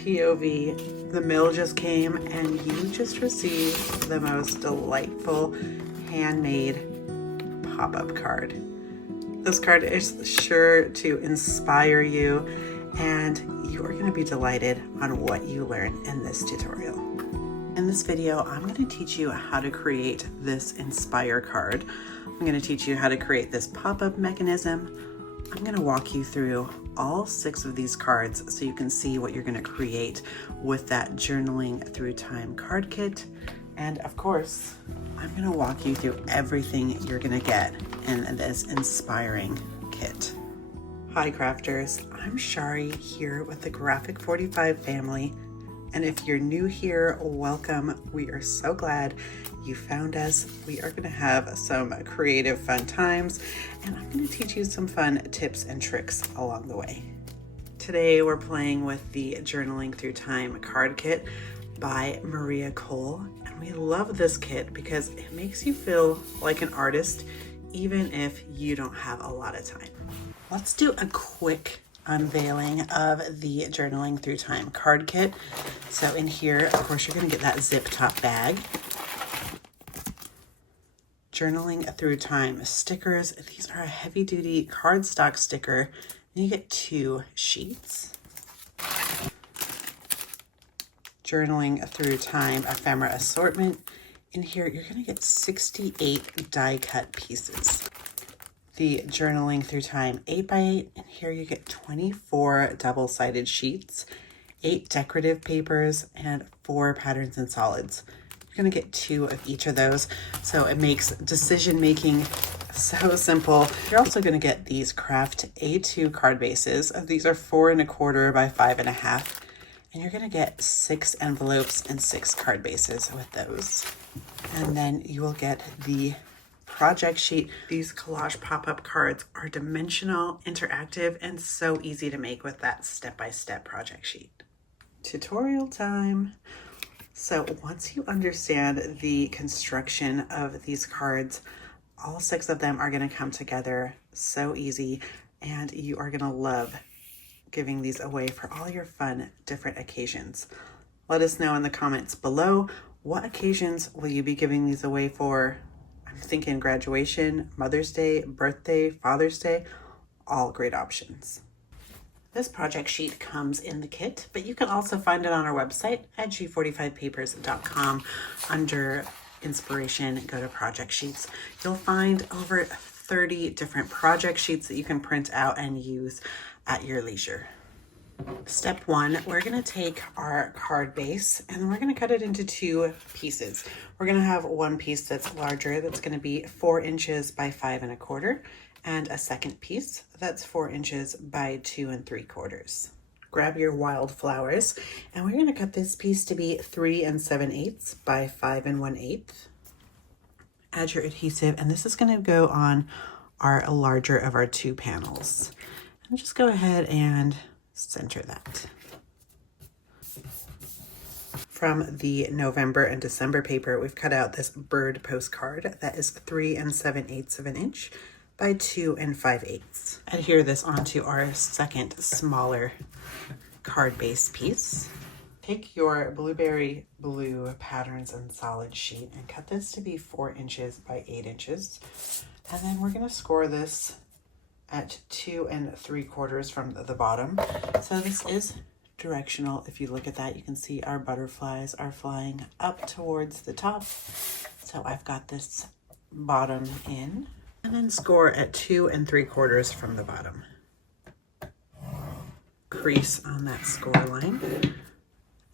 POV, the mail just came and you just received the most delightful handmade pop-up card. This card is sure to inspire you, and you are going to be delighted on what you learn in this tutorial. In this video, I'm going to teach you how to create this Inspire card. I'm going to teach you how to create this pop-up mechanism. I'm going to walk you through all 6 of these cards so you can see what you're going to create with that Journaling Through Time card kit. And of course, I'm going to walk you through everything you're going to get in this inspiring kit. Hi crafters, I'm Shari here with the Graphic 45 family. And if you're new here, welcome. We are so glad you found us. We are going to have some creative fun times, and I'm going to teach you some fun tips and tricks along the way. Today we're playing with the Journaling Through Time card kit by Maria Cole, and we love this kit because it makes you feel like an artist even if you don't have a lot of time. Let's do a quick unveiling of the Journaling Through Time card kit. So in here, of course, you're going to get that zip top bag, Journaling Through Time stickers. These are a heavy duty cardstock sticker, and you get 2 sheets. Journaling Through Time ephemera assortment. In here, you're going to get 68 die cut pieces. The Journaling Through Time 8x8, and here you get 24 double-sided sheets, 8 decorative papers, and 4 patterns and solids. You're going to get 2 of each of those, so it makes decision-making so simple. You're also going to get these craft A2 card bases. These are 4 1/4 by 5 1/2, and you're going to get 6 envelopes and 6 card bases with those. And then you will get the project sheet. These collage pop-up cards are dimensional, interactive, and so easy to make with that step-by-step project sheet. Tutorial time. So once you understand the construction of these cards, all 6 of them are going to come together so easy, and you are going to love giving these away for all your fun different occasions. Let us know in the comments below, what occasions will you be giving these away for? I'm thinking graduation, Mother's Day, birthday, Father's Day, all great options. This project sheet comes in the kit, but you can also find it on our website at g45papers.com. Under inspiration, go to project sheets. You'll find over 30 different project sheets that you can print out and use at your leisure. Step 1, we're going to take our card base and we're going to cut it into 2 pieces. We're going to have one piece that's larger, that's going to be 4 inches by 5 1/4, and a second piece that's 4 inches by 2 3/4. Grab your wildflowers, and we're going to cut this piece to be 3 7/8 by 5 1/8. Add your adhesive, and this is going to go on our larger of our 2 panels. And just go ahead and center that. From the November and December paper, we've cut out this bird postcard that is 3 7/8 of an inch by 2 5/8. Adhere this onto our second smaller card base piece. Take your blueberry blue patterns and solid sheet and cut this to be 4 inches by 8 inches. And then we're going to score this at 2 3/4 from the bottom. So this is directional. If you look at that, you can see our butterflies are flying up towards the top. So I've got this bottom in, and then score at 2 3/4 from the bottom. Crease on that score line.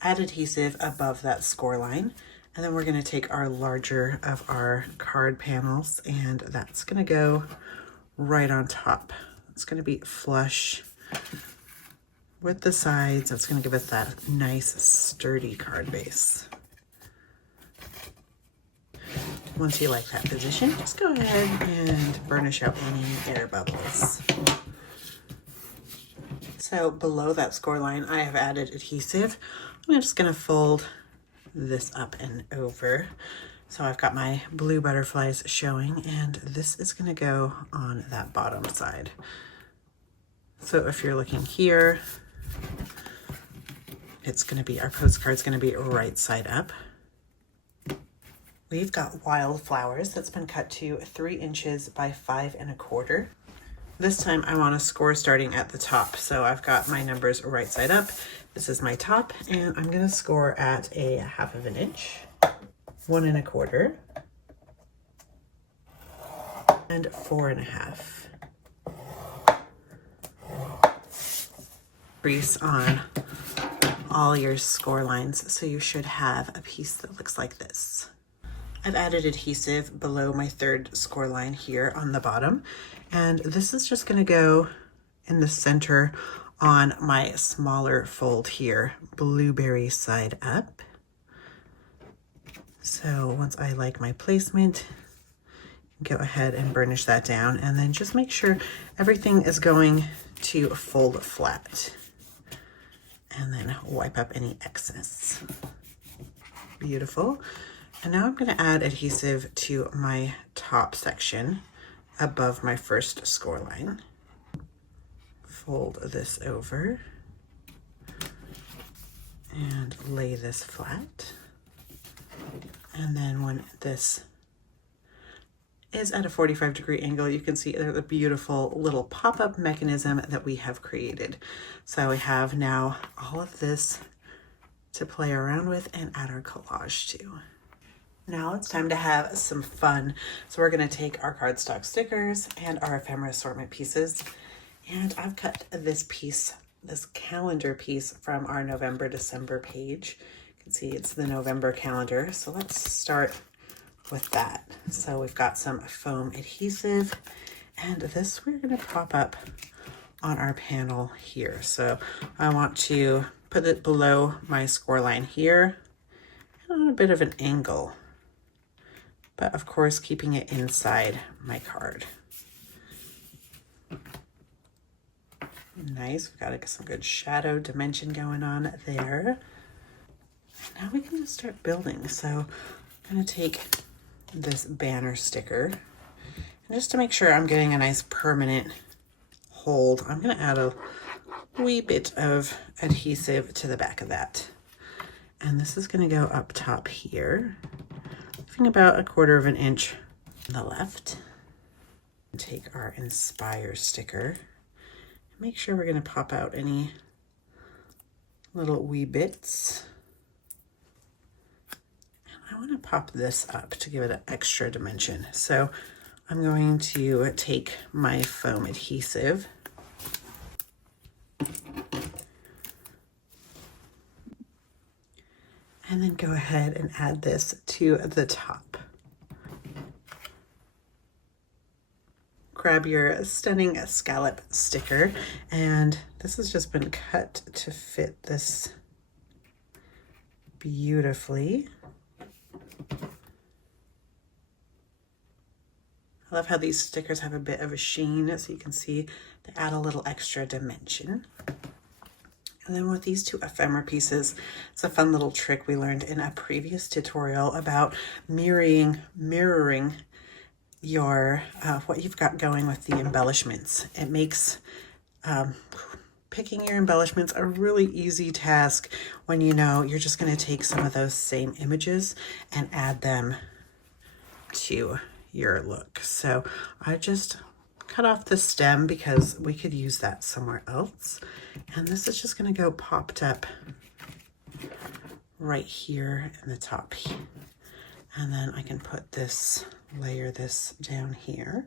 Add adhesive above that score line. And then we're going to take our larger of our card panels, and that's going to go right on top. It's going to be flush with the sides. That's going to give us that nice sturdy card base. Once you like that position, just go ahead and burnish out any air bubbles. So below that score line, I have added adhesive. I'm just going to fold this up and over. So I've got my blue butterflies showing, and this is going to go on that bottom side. So if you're looking here, It's going to be, our postcard's going to be right side up. We've got wildflowers that's been cut to 3 inches by 5 1/4. This time I want to score starting at the top. So I've got my numbers right side up. This is my top, and I'm going to score at a 1/2 inch, 1 1/4, and 4 1/2. Crease on all your score lines, so you should have a piece that looks like this. I've added adhesive below my 3rd score line here on the bottom, and this is just going to go in the center on my smaller fold here, blueberry side up. So once I like my placement, go ahead and burnish that down, and then just make sure everything is going to fold flat, and then wipe up any excess. Beautiful. And now I'm going to add adhesive to my top section above my 1st score line. Fold this over and lay this flat. And then when this is at a 45-degree angle, you can see the beautiful little pop-up mechanism that we have created. So we have now all of this to play around with and add our collage to. Now it's time to have some fun. So we're going to take our cardstock stickers and our ephemera assortment pieces. And I've cut this piece, this calendar piece from our November-December page. You can see it's the November calendar. So let's start with that. So we've got some foam adhesive, and this we're going to pop up on our panel here. So I want to put it below my score line here and on a bit of an angle, but of course keeping it inside my card. Nice, we've got some good shadow dimension going on there. Now we can just start building. So I'm going to take this banner sticker, and just to make sure I'm getting a nice permanent hold, I'm going to add a wee bit of adhesive to the back of that. And this is going to go up top here, leaving about 1/4 inch on the left. Take our Inspire sticker. Make sure we're going to pop out any little wee bits. And I want to pop this up to give it an extra dimension. So I'm going to take my foam adhesive and then go ahead and add this to the top. Grab your stunning scallop sticker, and this has just been cut to fit this beautifully. I love how these stickers have a bit of a sheen, so you can see they add a little extra dimension. And then with these 2 ephemera pieces, it's a fun little trick we learned in a previous tutorial about mirroring your what you've got going with the embellishments. It makes picking your embellishments a really easy task when you know you're just going to take some of those same images and add them to your look. So I just cut off the stem because we could use that somewhere else, and this is just going to go popped up right here in the top, and then I can put this, layer this down here,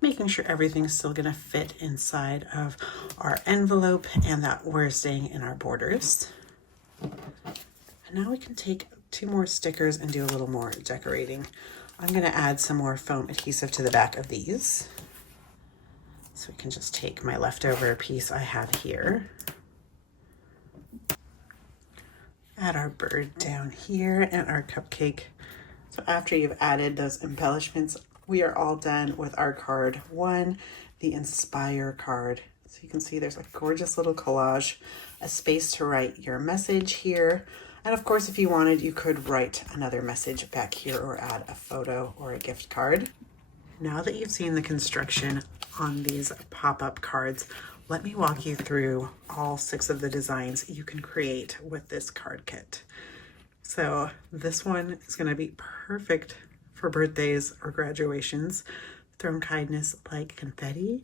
making sure everything's still going to fit inside of our envelope and that we're staying in our borders. And now we can take 2 more stickers and do a little more decorating. I'm going to add some more foam adhesive to the back of these. So we can just take my leftover piece I have here. Add our bird down here and our cupcake. So after you've added those embellishments, we are all done with our card 1, the Inspire card. So you can see there's a gorgeous little collage, a space to write your message here. And of course, if you wanted, you could write another message back here or add a photo or a gift card. Now that you've seen the construction on these pop-up cards, let me walk you through all 6 of the designs you can create with this card kit. So this one is going to be perfect for birthdays or graduations. Thrown kindness like confetti.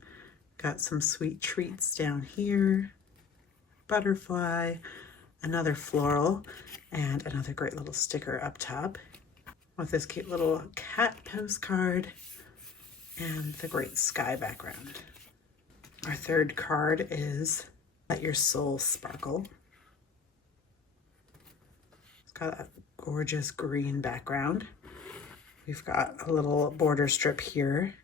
Got some sweet treats down here. Butterfly, another floral, and another great little sticker up top with this cute little cat postcard and the great sky background. Our third card is Let Your Soul Sparkle. It's got a gorgeous green background. We've got a little border strip here,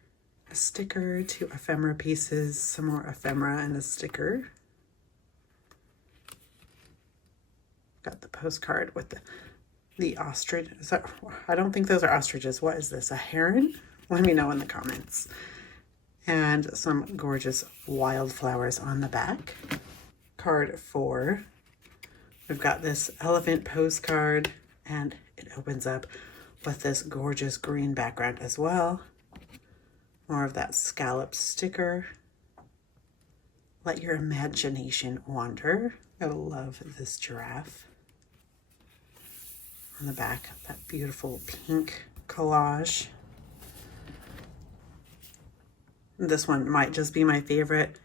a sticker, 2 ephemera pieces, some more ephemera and a sticker. Got the postcard with the ostrich. I don't think those are ostriches. What is this, a heron? Let me know in the comments. And some gorgeous wildflowers on the back. Card 4, we've got this elephant postcard, and it opens up with this gorgeous green background as well. More of that scallop sticker. Let your imagination wander. I love this giraffe. On the back, that beautiful pink collage. This one might just be my favorite.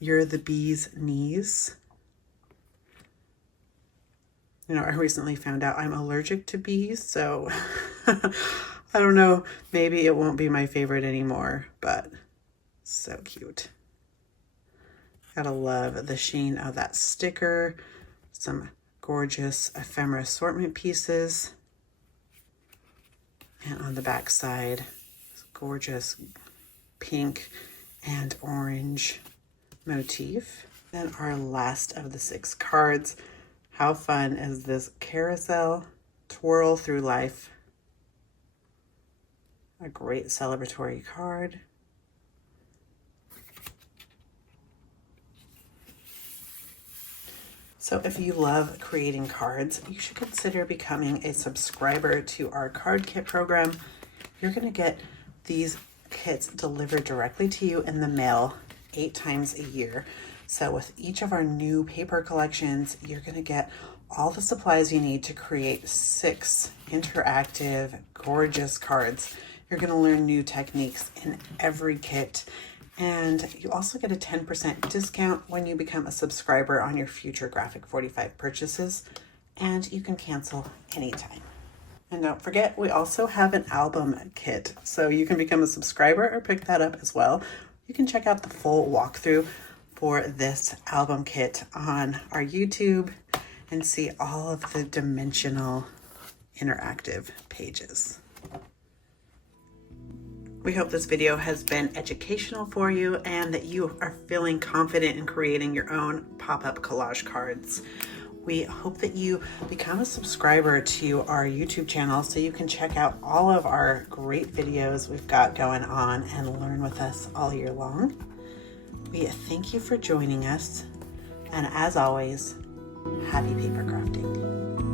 You're the bee's knees. You know, I recently found out I'm allergic to bees, so I don't know, maybe it won't be my favorite anymore, but so cute. Gotta love the sheen of that sticker. Some gorgeous ephemera assortment pieces. And on the back side, gorgeous pink and orange motif. Then our last of the 6 cards. How fun is this carousel? Twirl through life. A great celebratory card. So if you love creating cards, you should consider becoming a subscriber to our card kit program. You're going to get these kits delivered directly to you in the mail 8 times a year. So with each of our new paper collections, you're going to get all the supplies you need to create 6 interactive, gorgeous cards. You're going to learn new techniques in every kit. And you also get a 10% discount when you become a subscriber on your future Graphic 45 purchases. And you can cancel anytime. And don't forget, we also have an album kit. So you can become a subscriber or pick that up as well. You can check out the full walkthrough for this album kit on our YouTube and see all of the dimensional interactive pages. We hope this video has been educational for you and that you are feeling confident in creating your own pop-up collage cards. We hope that you become a subscriber to our YouTube channel so you can check out all of our great videos we've got going on and learn with us all year long. We thank you for joining us, and as always, happy paper crafting.